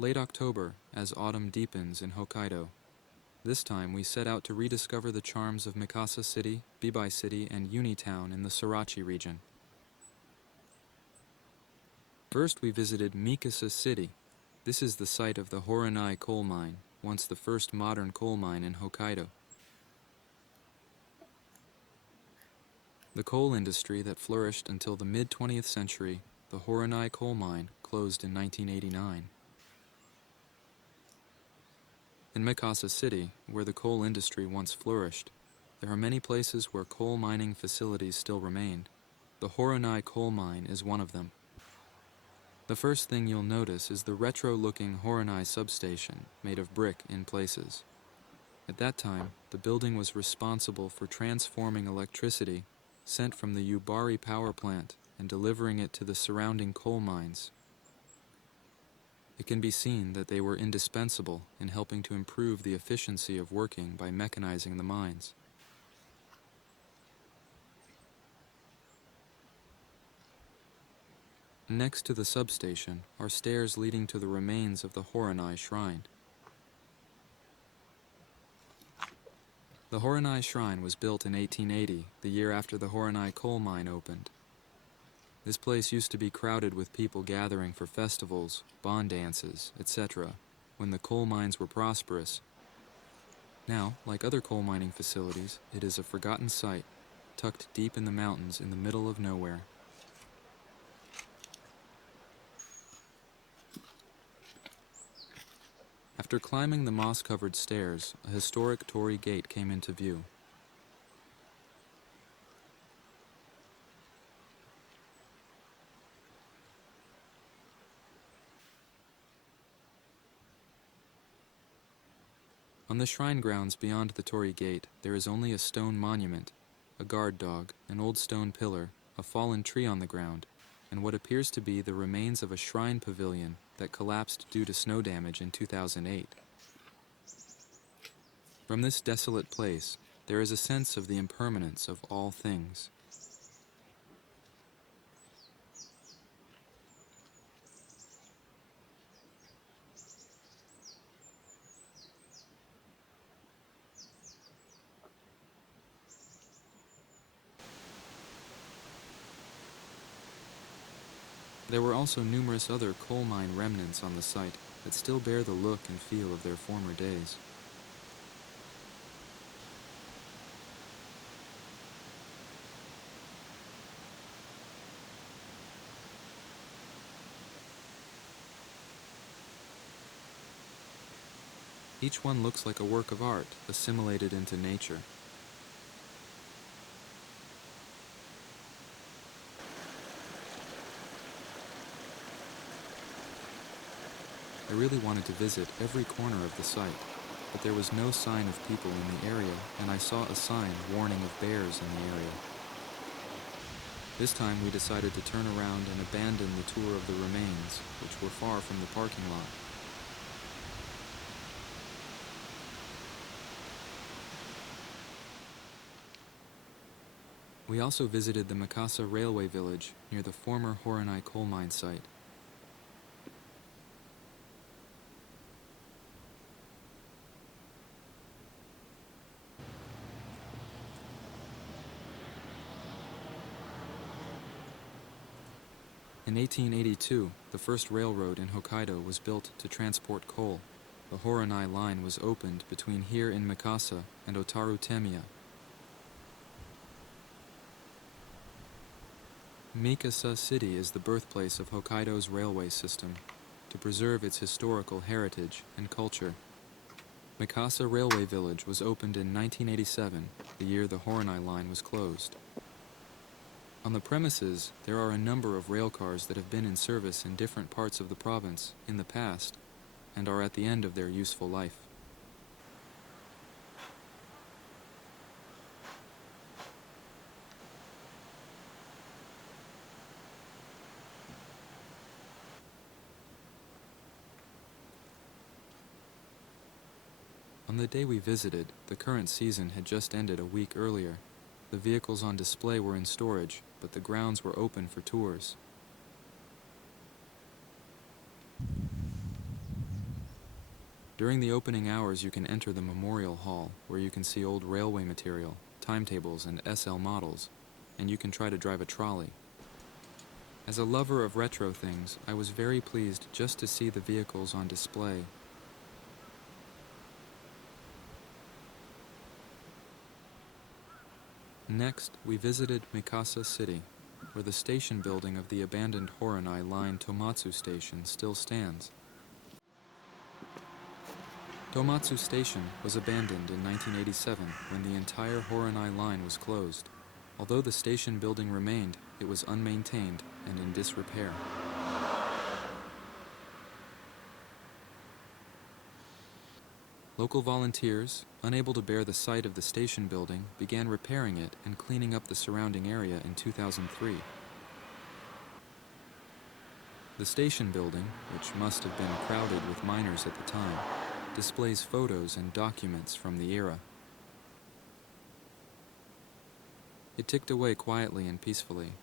late October as autumn deepens in Hokkaido. This time we set out to rediscover the charms of Mikasa City, Bibai City, and Uni Town in the Sorachi region. First we visited Mikasa City. This is the site of the Horonai coal mine, once the first modern coal mine in Hokkaido. The coal industry that flourished until the mid-20th century, the Horonai coal mine, closed in 1989. In Mikasa City, where the coal industry once flourished, there are many places where coal mining facilities still remain. The Horonai coal mine is one of them. The first thing you'll notice is the retro-looking Horonai substation, made of brick in places. At that time, the building was responsible for transforming electricity sent from the Yubari power plant and delivering it to the surrounding coal mines. It can be seen that they were indispensable in helping to improve the efficiency of working by mechanizing the mines. Next to the substation are stairs leading to the remains of the Horonai shrine. The Horonai shrine was built in 1880, the year after the Horonai coal mine opened. This place used to be crowded with people gathering for festivals, bond dances, etc., when the coal mines were prosperous. Now, like other coal mining facilities, it is a forgotten site, tucked deep in the mountains in the middle of nowhere. After climbing the moss-covered stairs, a historic torii gate came into view. On the shrine grounds beyond the torii gate, there is only a stone monument, a guard dog, an old stone pillar, a fallen tree on the ground, and what appears to be the remains of a shrine pavilion that collapsed due to snow damage in 2008. From this desolate place, there is a sense of the impermanence of all things. There were also numerous other coal mine remnants on the site that still bear the look and feel of their former days. Each one looks like a work of art assimilated into nature. I really wanted to visit every corner of the site, but there was no sign of people in the area, and I saw a sign warning of bears in the area. This time we decided to turn around and abandon the tour of the remains, which were far from the parking lot. We also visited the Mikasa railway village near the former Horonai coal mine site. In 1882, the first railroad in Hokkaido was built to transport coal. The Horonai line was opened between here in Mikasa and Otaru Temiya. Mikasa City is the birthplace of Hokkaido's railway system, to preserve its historical heritage and culture. Mikasa Railway Village was opened in 1987, the year the Horonai line was closed. On the premises, there are a number of railcars that have been in service in different parts of the province in the past and are at the end of their useful life. On the day we visited, the current season had just ended a week earlier. The vehicles on display were in storage, but the grounds were open for tours. During the opening hours, you can enter the Memorial Hall, where you can see old railway material, timetables, and SL models, and you can try to drive a trolley. As a lover of retro things, I was very pleased just to see the vehicles on display. Next, we visited Mikasa City, where the station building of the abandoned Horonai Line Tomatsu Station still stands. Tomatsu Station was abandoned in 1987 when the entire Horonai line was closed. Although the station building remained, it was unmaintained and in disrepair. Local volunteers, unable to bear the sight of the station building, began repairing it and cleaning up the surrounding area in 2003. The station building, which must have been crowded with miners at the time, displays photos and documents from the era. It ticked away quietly and peacefully.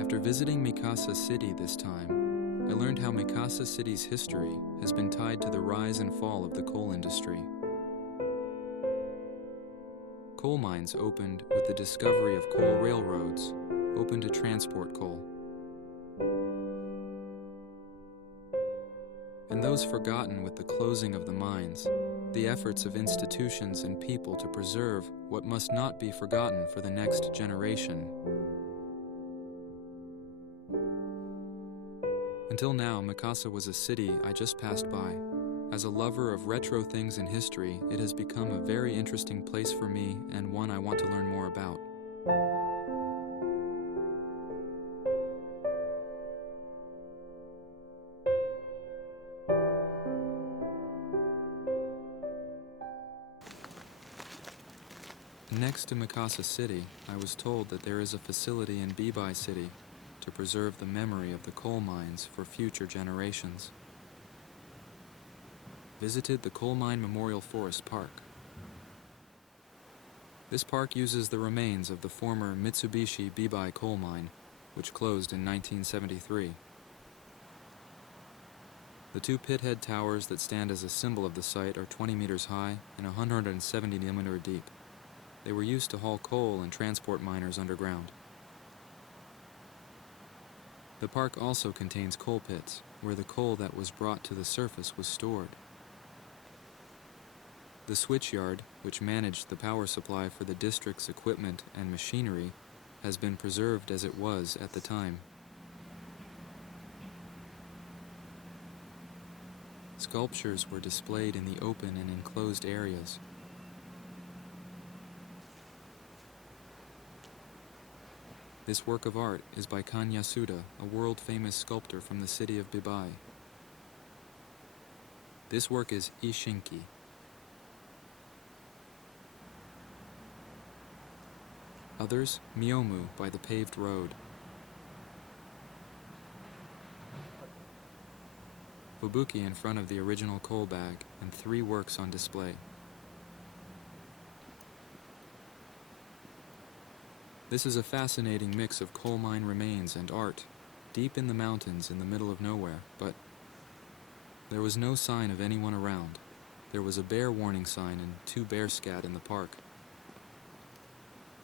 After visiting Mikasa City this time, I learned how Mikasa City's history has been tied to the rise and fall of the coal industry. Coal mines opened with the discovery of coal railroads, open to transport coal. And those forgotten with the closing of the mines, the efforts of institutions and people to preserve what must not be forgotten for the next generation. Until now, Mikasa was a city I just passed by. As a lover of retro things in history, it has become a very interesting place for me and one I want to learn more about. Next to Mikasa City, I was told that there is a facility in Bibai City to preserve the memory of the coal mines for future generations. Visited the Coal Mine Memorial Forest Park. This park uses the remains of the former Mitsubishi Bibai coal mine, which closed in 1973. The two pithead towers that stand as a symbol of the site are 20 meters high and 170 meters deep. They were used to haul coal and transport miners underground. The park also contains coal pits, where the coal that was brought to the surface was stored. The switchyard, which managed the power supply for the district's equipment and machinery, has been preserved as it was at the time. Sculptures were displayed in the open and enclosed areas. This work of art is by Kan Yasuda, a world-famous sculptor from the city of Bibai. This work is Ishinki. Others, Miyomu by the paved road. Fubuki in front of the original coal bag, and 3 works on display. This is a fascinating mix of coal mine remains and art, deep in the mountains in the middle of nowhere, but there was no sign of anyone around. There was a bear warning sign and 2 bear scat in the park.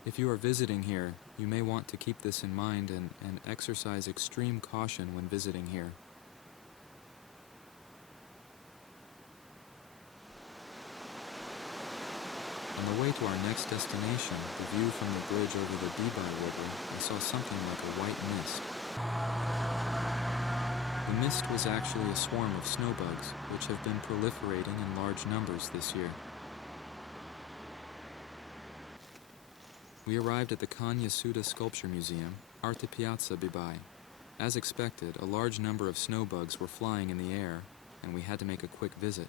If you are visiting here, you may want to keep this in mind and exercise extreme caution when visiting here. On the way to our next destination, the view from the bridge over the Bibai River, I saw something like a white mist. The mist was actually a swarm of snowbugs, which have been proliferating in large numbers this year. We arrived at the Kan Yasuda Sculpture Museum, Artepiazza Bibai. As expected, a large number of snowbugs were flying in the air, and we had to make a quick visit.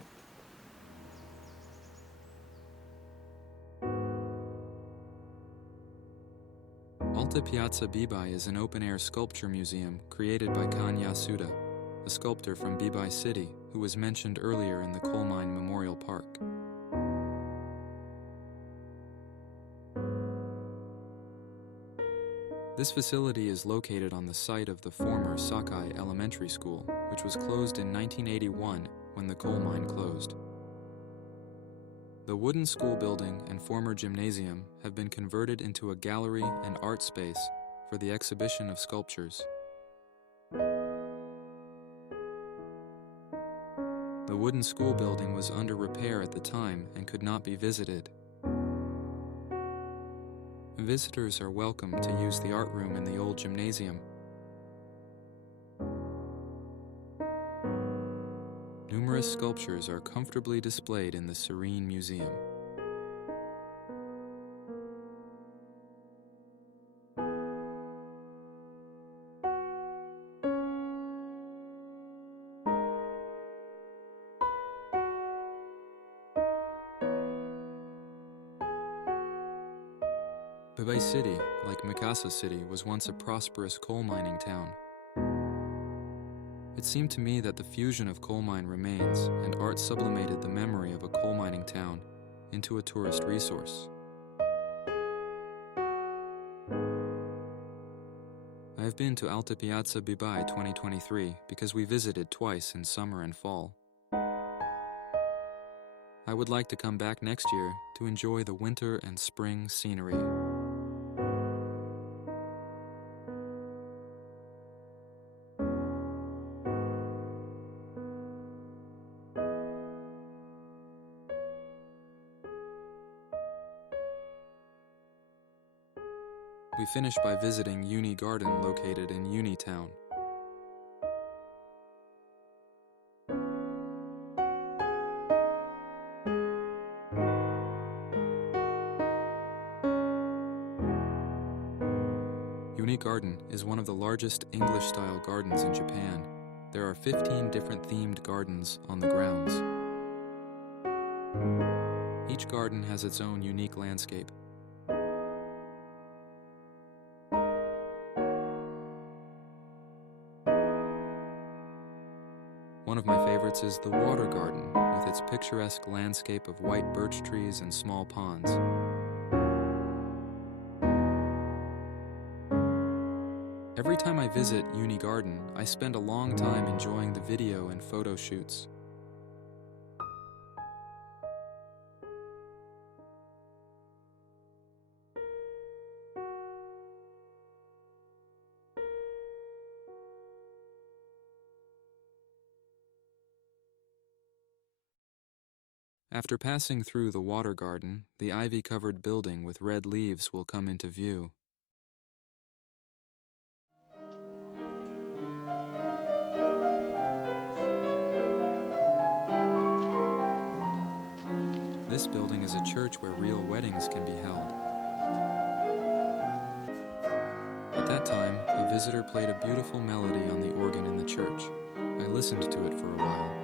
Artepiazza Bibai is an open-air sculpture museum created by Kan Yasuda, a sculptor from Bibai City who was mentioned earlier in the coal mine memorial park. This facility is located on the site of the former Sakai Elementary School, which was closed in 1981 when the coal mine closed. The wooden school building and former gymnasium have been converted into a gallery and art space for the exhibition of sculptures. The wooden school building was under repair at the time and could not be visited. Visitors are welcome to use the art room in the old gymnasium. Numerous sculptures are comfortably displayed in the serene museum. Bibai City, like Mikasa City, was once a prosperous coal mining town. It seemed to me that the fusion of coal mine remains and art sublimated the memory of a coal mining town into a tourist resource. I have been to Artepiazza Bibai 2023 because we visited twice in summer and fall. I would like to come back next year to enjoy the winter and spring scenery. We finished by visiting Yuni Garden located in Yuni Town. Yuni Garden is one of the largest English-style gardens in Japan. There are 15 different themed gardens on the grounds. Each garden has its own unique landscape. One of my favorites is the Water Garden, with its picturesque landscape of white birch trees and small ponds. Every time I visit Yuni Garden, I spend a long time enjoying the video and photo shoots. After passing through the Water Garden, the ivy-covered building with red leaves will come into view. This building is a church where real weddings can be held. At that time, a visitor played a beautiful melody on the organ in the church. I listened to it for a while.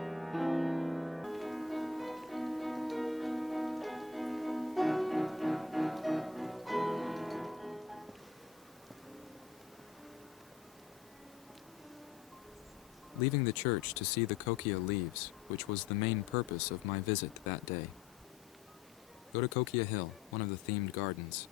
Leaving the church to see the kokia leaves, which was the main purpose of my visit that day. Go to Kokia Hill, one of the themed gardens.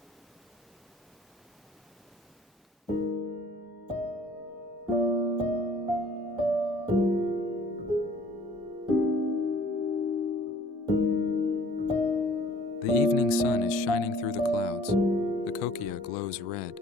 The evening sun is shining through the clouds. The kokia glows red.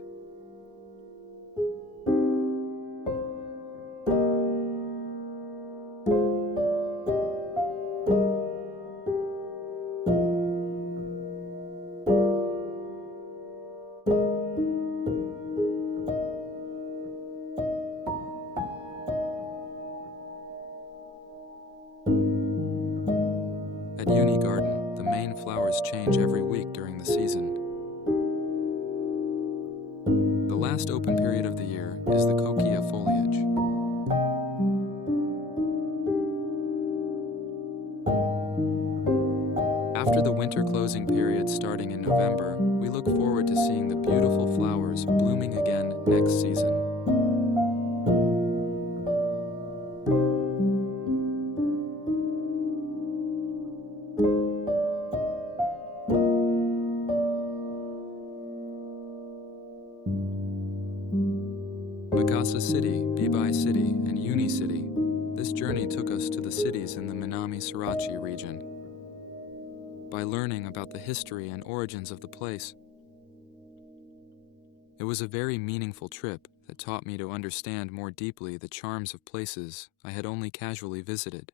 At Yuni Garden, the main flowers change every week during the season. The last open period of the year is the kokia foliage. After the winter closing period starting in November, we look forward to seeing the beautiful flowers blooming again next season. Mikasa City, Bibai City, and Uni City. This journey took us to the cities in the Minami-Surachi region. By learning about the history and origins of the place. It was a very meaningful trip that taught me to understand more deeply the charms of places I had only casually visited.